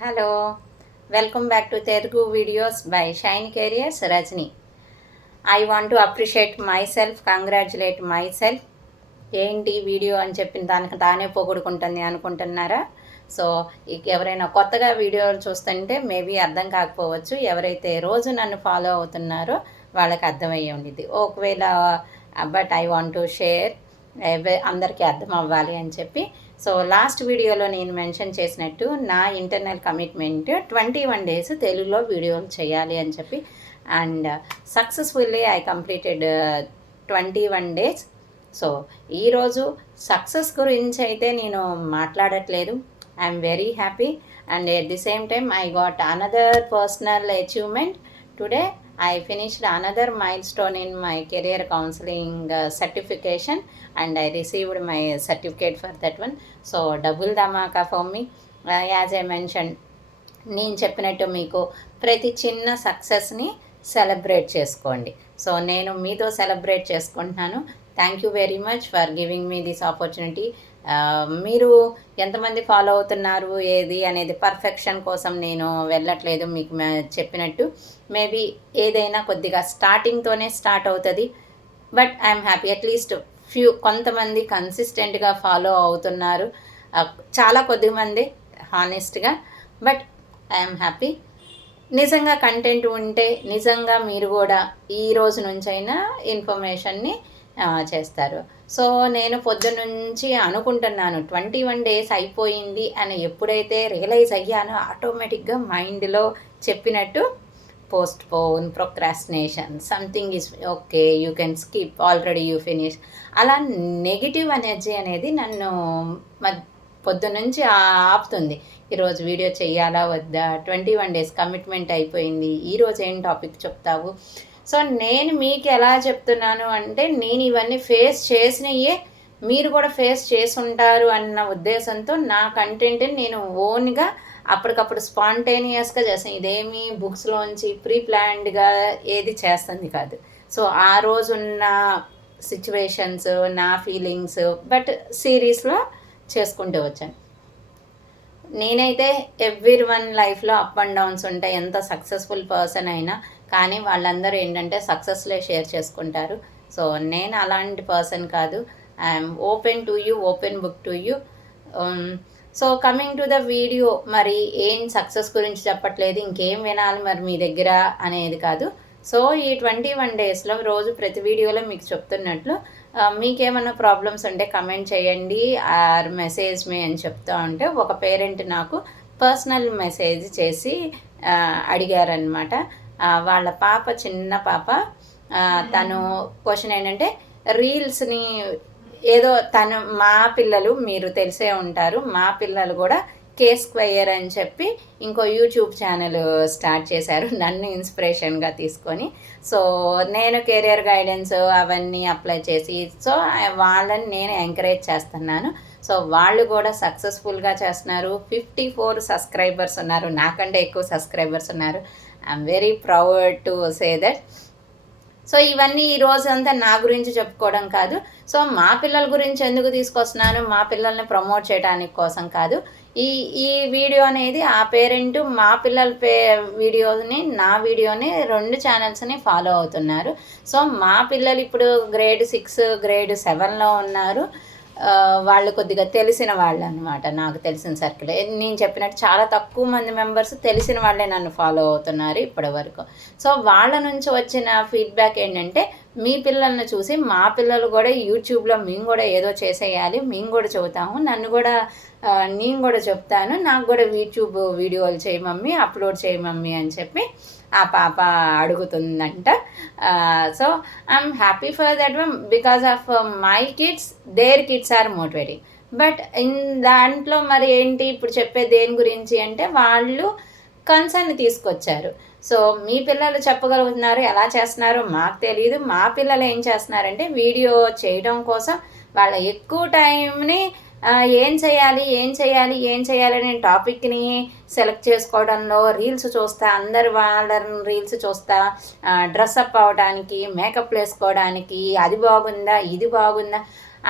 Hello, welcome back to Telugu videos by Shine Careers Rajani. I want to appreciate myself, congratulate myself. ఏంటి video అని చెప్పిన దానికి తానే పొగుడుకుంటుంది అనుకుంటున్నారా? సో ఎవరైనా కొత్తగా వీడియోలు చూస్తుంటే మేబీ అర్థం కాకపోవచ్చు. ఎవరైతే రోజు నన్ను ఫాలో అవుతున్నారో వాళ్ళకి అర్థమయ్యి ఉండిద్ది. ఒకవేళ but I want to share, అందరికీ అర్థం అవ్వాలి అని చెప్పి. సో లాస్ట్ వీడియోలో నేను మెన్షన్ చేసినట్టు నా ఇంటర్నల్ కమిట్మెంట్ 21 డేస్ తెలుగులో వీడియోలు చేయాలి అని చెప్పి. And successfully I completed 21 days. So ఈరోజు సక్సెస్ గురించి అయితే నేను మాట్లాడట్లేదు. I'm very happy and at the same time I got another personal achievement today. I finished another milestone in my career counseling certification and I received my certificate for that one. So double dhamaka for me. As I mentioned, నేను చెప్పినట్టు మీకు ప్రతి చిన్న సక్సెస్ని celebrate చేసుకోండి. So నేను మీతో celebrate చేసుకుంటున్నాను. Thank you very much for giving me this opportunity. మీరు ఎంతమంది ఫాలో అవుతున్నారు ఏది అనేది పర్ఫెక్షన్ కోసం నేను వెళ్ళట్లేదు. మీకు చెప్పినట్టు మేబీ ఏదైనా కొద్దిగా స్టార్టింగ్తోనే స్టార్ట్ అవుతుంది. బట్ ఐఎమ్ హ్యాపీ అట్లీస్ట్ కొంతమంది కన్సిస్టెంట్గా ఫాలో అవుతున్నారు, చాలా కొద్దిమంది హానెస్ట్గా. But I'm happy. నిజంగా కంటెంట్ ఉంటే నిజంగా మీరు కూడా ఈ రోజు నుంచైనా ఇన్ఫర్మేషన్ని చేస్తారు. సో నేను పొద్దున్నుంచి అనుకుంటున్నాను 21 డేస్ అయిపోయింది అని. ఎప్పుడైతే రియలైజ్ అయ్యానో ఆటోమేటిక్గా మైండ్లో చెప్పినట్టు post phone, procrastination, something is okay, you can skip, already you finish, అలా నెగిటివ్ ఎనర్జీ అనేది నన్ను పొద్దున్నుంచి ఆపుతుంది. ఈరోజు వీడియో చెయ్యాలా వద్దా, 21 డేస్ కమిట్మెంట్ అయిపోయింది, ఈరోజు ఏం టాపిక్ చెప్తావు. సో నేను మీకు ఎలా చెప్తున్నాను అంటే, నేను ఇవన్నీ ఫేస్ చేసినయే మీరు కూడా ఫేస్ చేసి ఉంటారు అన్న ఉద్దేశంతో నా కంటెంట్ని నేను ఓన్గా అప్పటికప్పుడు స్పాంటేనియస్గా చేస్తాను. ఇదేమి బుక్స్లోంచి ప్రీ ప్లాన్డ్గా ఏది చేస్తుంది కాదు. సో ఆ రోజున్న సిచ్యువేషన్స్, నా ఫీలింగ్స్ బట్ సిరీస్లో చేసుకుంటూ వచ్చాను. నేనైతే ఎవ్రీవన్ లైఫ్లో అప్ అండ్ డౌన్స్ ఉంటాయి, ఎంత సక్సెస్ఫుల్ పర్సన్ అయినా. కానీ వాళ్ళందరూ ఏంటంటే సక్సెస్లే షేర్ చేసుకుంటారు. సో నేను అలాంటి పర్సన్ కాదు. I'm open to you, open book to you. So coming to the video, మరి ఏం సక్సెస్ గురించి చెప్పట్లేదు, ఇంకేం వినాలి మరి మీ దగ్గర అనేది కాదు. సో ఈ 21 డేస్లో రోజు ప్రతి వీడియోలో మీకు చెప్తున్నట్లు మీకేమన్నా ప్రాబ్లమ్స్ ఉంటే కమెంట్ చేయండి ఆర్ మెసేజ్ మీ అని చెప్తా ఉంటే, ఒక పేరెంట్ నాకు పర్సనల్ మెసేజ్ చేసి అడిగారనమాట. వాళ్ళ పాప, చిన్న పాప, తను క్వశ్చన్ ఏంటంటే రీల్స్ని ఏదో తను, మా పిల్లలు మీరు తెలిసే ఉంటారు, మా పిల్లలు కూడా కే స్క్వయర్ అని చెప్పి ఇంకో యూట్యూబ్ ఛానల్ స్టార్ట్ చేశారు నన్ను ఇన్స్పిరేషన్గా తీసుకొని. సో నేను కెరియర్ గైడెన్స్ అవన్నీ అప్లై చేసి, సో వాళ్ళని నేను ఎంకరేజ్ చేస్తున్నాను. సో వాళ్ళు కూడా సక్సెస్ఫుల్గా చేస్తున్నారు. 54 సబ్స్క్రైబర్స్ ఉన్నారు, నాకంటే ఎక్కువ సబ్స్క్రైబర్స్ ఉన్నారు. I'm very proud to say that. So ఇవన్నీ ఈ రోజంతా నా గురించి చెప్పుకోవడం కాదు. సో మా పిల్లల గురించి ఎందుకు తీసుకొస్తున్నాను, మా పిల్లల్ని ప్రమోట్ చేయడానికి కోసం కాదు. ఈ వీడియో అనేది ఆ పేరెంట్ మా పిల్లల వీడియోని, నా వీడియోని, 2 ఛానల్స్ని ఫాలో అవుతున్నారు. సో మా పిల్లలు ఇప్పుడు గ్రేడ్ 6, గ్రేడ్ 7లో ఉన్నారు. వాళ్ళు కొద్దిగా తెలిసిన వాళ్ళు అనమాట, నాకు తెలిసిన సర్కిల్. నేను చెప్పినట్టు చాలా తక్కువ మంది మెంబర్స్ తెలిసిన వాళ్ళే నన్ను ఫాలో అవుతున్నారు ఇప్పటి వరకు. సో వాళ్ళ నుంచి వచ్చిన ఫీడ్బ్యాక్ ఏంటంటే, మీ పిల్లల్ని చూసి మా పిల్లలు కూడా యూట్యూబ్లో మేము కూడా ఏదో చేసేయాలి, మేము కూడా చెబుతాము, నేను కూడా చెప్తాను, నాకు కూడా యూట్యూబ్ వీడియోలు చేయి మమ్మీ, అప్లోడ్ చేయి మమ్మీ అని చెప్పి ఆ పాప అడుగుతుందంట. So I'm happy for that one because of my kids, their kids are motivating. But దాంట్లో మరి ఏంటి ఇప్పుడు చెప్పే దేని గురించి అంటే, వాళ్ళు కన్సర్న్ తీసుకొచ్చారు. సో మీ పిల్లలు చెప్పగలుగుతున్నారు, ఎలా చేస్తున్నారు మాకు తెలియదు. మా పిల్లలు ఏం చేస్తున్నారంటే, వీడియో చేయడం కోసం వాళ్ళ ఎక్కువ టైంని ఏం చేయాలి అనే టాపిక్ని సెలెక్ట్ చేసుకోవడంలో, రీల్స్ చూస్తా, అందరు వాళ్ళ రీల్స్ చూస్తా, డ్రెస్అప్ అవ్వడానికి, మేకప్ వేసుకోవడానికి, అది బాగుందా ఇది బాగుందా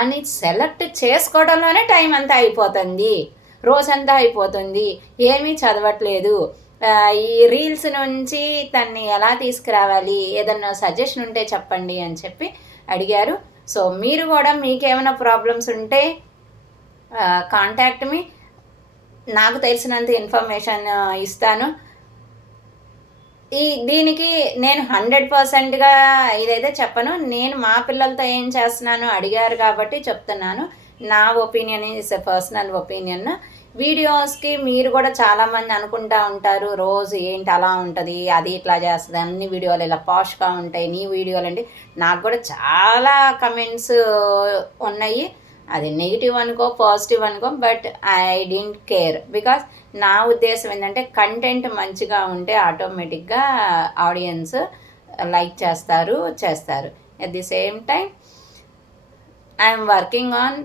అని సెలెక్ట్ చేసుకోవడంలోనే టైం అంతా అయిపోతుంది. రోజంతా అయిపోతుంది, ఏమీ చదవట్లేదు, ఈ రీల్స్ నుంచి తన్ని ఎలా తీసుకురావాలి, ఏదన్నా సజెషన్ ఉంటే చెప్పండి అని చెప్పి అడిగారు. సో మీరు కూడా మీకేమైనా ప్రాబ్లమ్స్ ఉంటే కాంటాక్ట్ మీ, నాకు తెలిసినంత ఇన్ఫర్మేషన్ ఇస్తాను. దీనికి నేను 100%గా ఇదైతే చెప్పను. నేను మా పిల్లలతో ఏం చేస్తున్నానో అడిగారు కాబట్టి చెప్తున్నాను. నా ఒపీనియన్ ఈజ్ పర్సనల్ ఒపీనియన్. వీడియోస్కి మీరు కూడా చాలామంది అనుకుంటా ఉంటారు, రోజు ఏంటి అలా ఉంటుంది, అది ఇట్లా చేస్తుంది, అన్ని వీడియోలు ఇలా పాష్గా ఉంటాయి, నీ వీడియోలు అంటే. నాకు కూడా చాలా కమెంట్స్ ఉన్నాయి, అది నెగిటివ్ అనుకో పాజిటివ్ అనుకో, but I didn't care. Because నా ఉద్దేశం ఏంటంటే కంటెంట్ మంచిగా ఉంటే ఆటోమేటిక్గా ఆడియన్స్ లైక్ చేస్తారు. At the same time I'm working on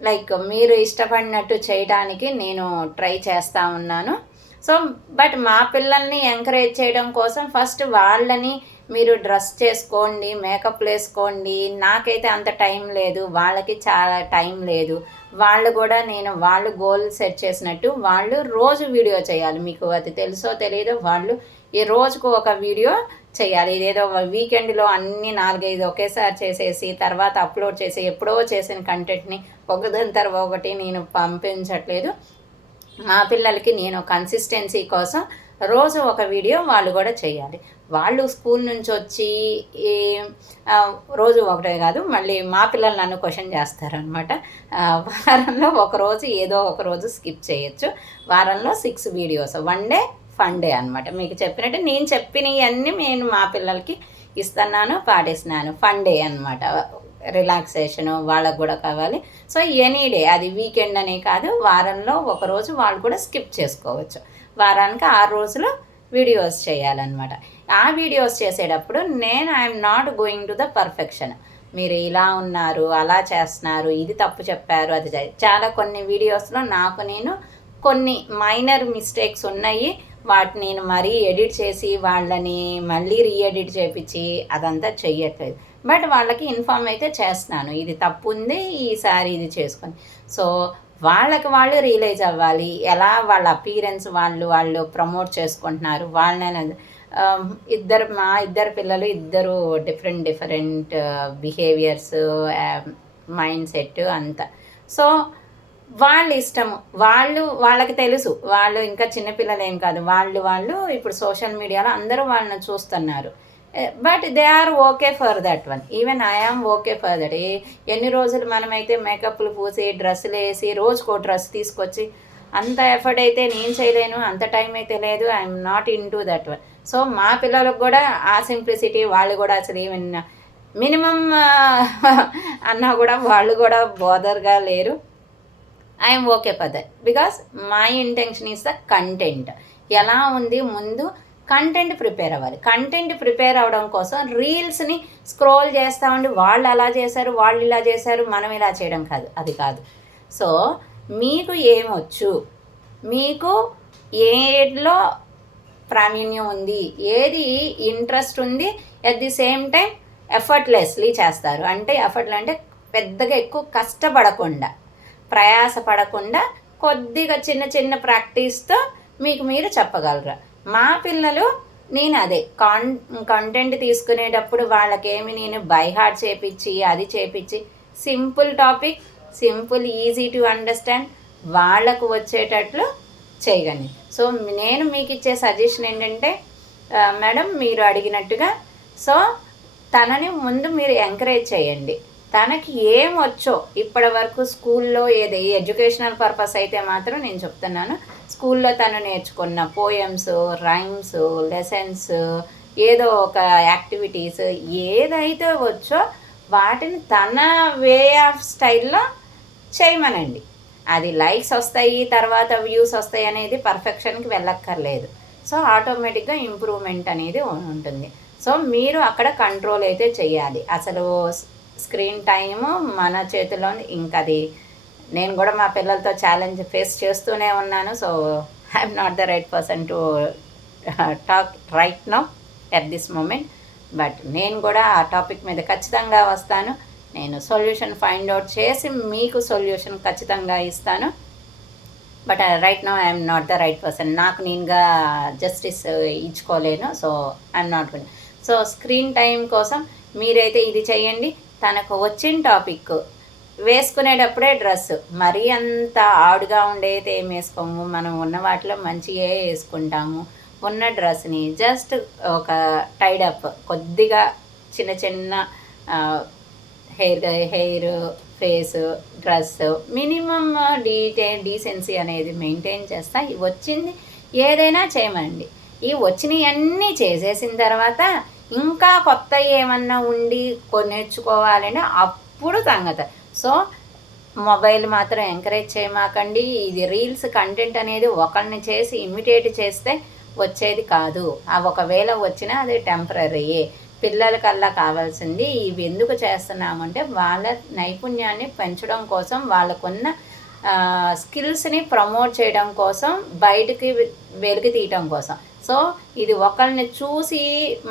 like మీరు ఇష్టపడినట్టు చేయడానికి నేను ట్రై చేస్తూ ఉన్నాను. సో బట్ మా పిల్లల్ని ఎంకరేజ్ చేయడం కోసం ఫస్ట్ వాళ్ళని మీరు డ్రెస్ చేసుకోండి, మేకప్ వేసుకోండి. నాకైతే అంత టైం లేదు, వాళ్ళకి చాలా టైం లేదు. వాళ్ళు కూడా వాళ్ళు గోల్ సెట్ చేసినట్టు వాళ్ళు రోజు వీడియో చేయాలి. మీకు అది తెలుసో తెలియదో, వాళ్ళు ఈ రోజుకు ఒక వీడియో చేయాలి. ఇదేదో వీకెండ్లో అన్నీ 4-5 ఒకేసారి చేసేసి తర్వాత అప్లోడ్ చేసి ఎప్పుడో చేసిన కంటెంట్ని ఒకదాని తర్వాత ఒకటి నేను పంపించట్లేదు. మా పిల్లలకి నేను కన్సిస్టెన్సీ కోసం రోజు ఒక వీడియో వాళ్ళు కూడా చేయాలి. వాళ్ళు స్కూల్ నుంచి వచ్చి రోజు ఒకటే కాదు, మళ్ళీ మా పిల్లలు నన్ను క్వశ్చన్ చేస్తారనమాట. వారంలో ఒకరోజు ఏదో ఒక రోజు స్కిప్ చేయొచ్చు. వారంలో 6 వీడియోస్, 1 డే ఫన్ డే అనమాట. మీకు చెప్పినట్టు నేను చెప్పినవన్నీ నేను మా పిల్లలకి ఇస్తున్నాను, పాటిస్తున్నాను. ఫన్ డే అనమాట, రిలాక్సేషను వాళ్ళకు కూడా కావాలి. సో ఎనీ డే, అది వీకెండ్ అనే కాదు, వారంలో ఒకరోజు వాళ్ళు కూడా స్కిప్ చేసుకోవచ్చు. వారానికి 6 రోజులు వీడియోస్ చేయాలన్నమాట. ఆ వీడియోస్ చేసేటప్పుడు I'm not going to the perfection. మీరు ఇలా ఉన్నారు, అలా చేస్తున్నారు, ఇది తప్పు చెప్పారు, అది చాలా కొన్ని వీడియోస్లో నేను కొన్ని మైనర్ మిస్టేక్స్ ఉన్నాయి. వాటిని నేను మరీ ఎడిట్ చేసి వాళ్ళని మళ్ళీ రీఎడిట్ చేయించి అదంతా చెయ్యట్లేదు. బట్ వాళ్ళకి ఇన్ఫార్మ్ అయితే చేస్తున్నాను, ఇది తప్పు ఉంది, ఈసారి ఇది చేసుకొని. సో వాళ్ళకి వాళ్ళు రియలైజ్ అవ్వాలి, ఎలా వాళ్ళ అపీరెన్స్ వాళ్ళు ప్రమోట్ చేసుకుంటున్నారు. వాళ్ళని మా ఇద్దరు పిల్లలు డిఫరెంట్ బిహేవియర్స్, మైండ్ సెట్ అంతా. సో వాళ్ళ ఇష్టము, వాళ్ళకి తెలుసు, వాళ్ళు ఇంకా చిన్నపిల్లలు ఏం కాదు. వాళ్ళు ఇప్పుడు సోషల్ మీడియాలో అందరూ వాళ్ళని చూస్తున్నారు. But they are okay for that one. Even I am okay for that. ఎన్ని రోజులు మనమైతే మేకప్లు పూసి డ్రెస్సులు వేసి రోజుకో డ్రెస్ తీసుకొచ్చి అంత ఎఫర్ట్ అయితే నేను చేయలేను, అంత టైం అయితే లేదు. I'm not in to that one. So మా పిల్లలకు కూడా ఆ సింప్లిసిటీ, వాళ్ళు కూడా అసలు ఈవెన్ మినిమం అన్నా కూడా వాళ్ళు కూడా బోదర్గా లేరు. I'm okay for that because my intention is the content. ఎలా ఉంది, ముందు కంటెంట్ ప్రిపేర్ అవ్వాలి. కంటెంట్ ప్రిపేర్ అవ్వడం కోసం రీల్స్ని స్క్రోల్ చేస్తామండి, వాళ్ళు అలా చేశారు, వాళ్ళు ఇలా చేశారు, మనం ఇలా చేయడం కాదు, అది కాదు. సో మీకు ఏమొచ్చు, మీకు ఏలో ప్రావీణ్యం ఉంది, ఏది ఇంట్రెస్ట్ ఉంది, at the same time effortlessly చేస్తారు. అంటే ఎఫర్ట్లు అంటే పెద్దగా ఎక్కువ కష్టపడకుండా, ప్రయాసపడకుండా, కొద్దిగా చిన్న ప్రాక్టీస్తో మీకు మీరు చెప్పగలరా. మా పిల్లలు నేను అదే కంటెంట్ తీసుకునేటప్పుడు వాళ్ళకేమి నేను బై హార్ట్ చేపించి అది చేపించి, simple topic, simple easy to understand, వాళ్ళకు వచ్చేటట్లు చేయగలను. సో నేను మీకు ఇచ్చే సజెషన్ ఏంటంటే, మేడం మీరు అడిగినట్టుగా, సో తనని ముందు మీరు ఎంకరేజ్ చేయండి. తనకి ఏం వచ్చో ఇప్పటి వరకు స్కూల్లో ఎడ్యుకేషనల్ పర్పస్ అయితే మాత్రం నేను చెప్తున్నాను, స్కూల్లో తను నేర్చుకున్న పోయమ్స్, రైమ్స్, లెసన్స్, ఏదో ఒక యాక్టివిటీస్ ఏదైతే వచ్చో వాటిని తన వే ఆఫ్ స్టైల్లో చేయమనండి. అది లైక్స్ వస్తాయి, తర్వాత వ్యూస్ వస్తాయి అనేది పర్ఫెక్షన్కి వెళ్ళక్కర్లేదు. సో ఆటోమేటిక్గా ఇంప్రూవ్మెంట్ అనేది ఉంటుంది. సో మీరు అక్కడ కంట్రోల్ అయితే చేయాలి. అసలు స్క్రీన్ టైము మన చేతిలో, ఇంకా అది నేను కూడా మా పిల్లలతో ఛాలెంజ్ ఫేస్ చేస్తూనే ఉన్నాను. So I'm not the right person to talk right now at this moment. But నేను కూడా ఆ టాపిక్ మీద ఖచ్చితంగా వస్తాను. నేను సొల్యూషన్ ఫైండ్ అవుట్ చేసి మీకు సొల్యూషన్ ఖచ్చితంగా ఇస్తాను. But right now I'm not the right person. నాకు నేనుగా జస్టిస్ ఇచ్చుకోలేను. So I'm not good. So screen time కోసం మీరైతే ఇది చేయండి. తనకు వచ్చిన టాపిక్ వేసుకునేటప్పుడే డ్రెస్ మరీ అంత ఆడుగా ఉండేది ఏం వేసుకోము. మనం ఉన్న వాటిలో మంచిగా వేసుకుంటాము. ఉన్న డ్రెస్ని జస్ట్ ఒక టైడప్ కొద్దిగా చిన్న చిన్న hair face dress minimum decency అనేది మెయింటైన్ చేస్తా. వచ్చింది ఏదైనా చేయమండి. ఈ వచ్చినవన్నీ చేసేసిన తర్వాత ఇంకా కొత్త ఏమన్నా ఉండి నేర్చుకోవాలని అప్పుడు సంగతి. సో మొబైల్ మాత్రం ఎంకరేజ్ చేయమాకండి. ఇది రీల్స్ కంటెంట్ అనేది ఒకరిని చేసి ఇమిటేట్ చేస్తే వచ్చేది కాదు. ఒకవేళ వచ్చినా అది టెంపరరీయే. పిల్లలకల్లా కావాల్సింది ఇవి ఎందుకు చేస్తున్నామంటే వాళ్ళ నైపుణ్యాన్ని పెంచడం కోసం, వాళ్ళకున్న స్కిల్స్ని ప్రమోట్ చేయడం కోసం, బయటికి వెలికి తీయటం కోసం. సో ఇది ఒకరిని చూసి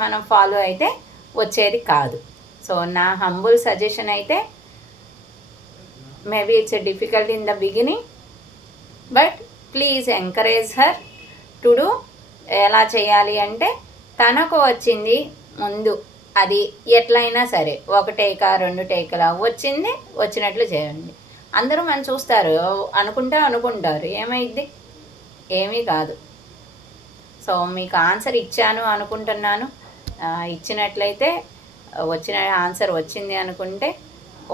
మనం ఫాలో అయితే వచ్చేది కాదు. సో నా హంబుల్ సజెషన్ అయితే maybe it's difficult in the beginning, but please encourage her to do. ఎలా చేయాలి అంటే తనకు వచ్చింది ముందు అది ఎట్లయినా సరే 1 టేకా 2 టేకలా వచ్చినట్లు చేయండి. అందరూ మనం చూస్తారు అనుకుంటారు ఏమైద్ది, ఏమీ కాదు. సో మీకు ఆన్సర్ ఇచ్చాను అనుకుంటున్నాను. ఇచ్చినట్లయితే వచ్చిన ఆన్సర్ వచ్చింది అనుకుంటే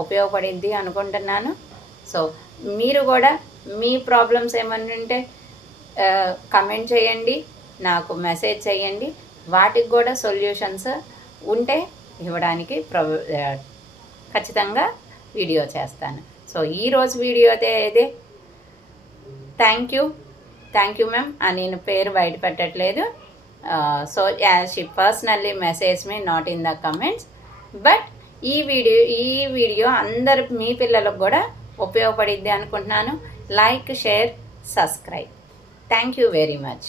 ఉపయోగపడింది అనుకుంటున్నాను. సో మీరు కూడా మీ ప్రాబ్లమ్స్ ఏమన్నా ఉంటే కమెంట్ చేయండి, నాకు మెసేజ్ చేయండి. వాటికి కూడా సొల్యూషన్స్ ఉంటే ఇవ్వడానికి ఖచ్చితంగా వీడియో చేస్తాను. సో ఈరోజు వీడియో అయితే ఇదే. Thank you ma'am. నేను పేరు బయట పెట్టట్లేదు. So as she personally message me, not in the comments. But ఈ వీడియో అందరు మీ పిల్లలకు కూడా ఉపయోగపడిద్ది అనుకుంటున్నాను. Like, share, subscribe. Thank you very much.